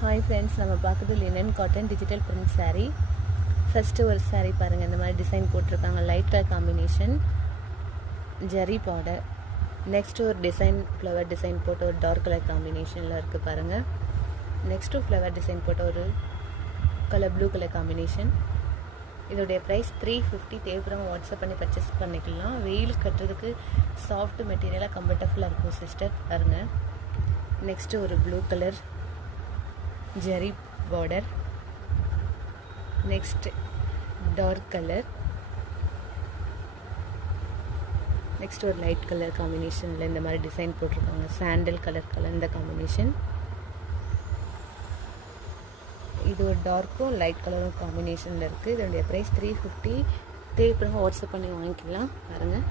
Hi friends, நம்ம பார்க்குறது linen cotton digital print saree. First ஒரு saree பாருங்கள். இந்த மாதிரி டிசைன் போட்டிருக்காங்க. Light colour combination, zari border. Next ஒரு டிசைன், ஃப்ளவர் டிசைன் போட்டு ஒரு டார்க் கலர் காம்பினேஷனில் இருக்குது பாருங்கள். நெக்ஸ்ட்டு ஃப்ளவர் டிசைன் போட்ட ஒரு ப்ளூ கலர் காம்பினேஷன். இதோடைய ப்ரைஸ் 350. தேவைப்படுறவங்க வாட்ஸ்அப் பண்ணி பர்ச்சேஸ் பண்ணிக்கலாம். வெயில் கட்டுறதுக்கு சாஃப்ட் மெட்டீரியலாக கம்ஃபர்டபுளாக இருக்கும் சிஸ்டர் பாருங்கள். நெக்ஸ்ட்டு ஒரு blue colour zari border. Next dark colour. Next ஒரு லைட் கலர் காம்பினேஷனில் இந்த மாதிரி டிசைன் போட்டிருக்காங்க. சாண்டல் கலர் இந்த காம்பினேஷன். இது ஒரு டார்க்கும் லைட் கலரும் காம்பினேஷனில் இருக்குது. இதனுடைய ப்ரைஸ் 350. தேவைப்படுறவங்க வாட்ஸ்அப் பண்ணி வாங்கிக்கலாம் பாருங்கள்.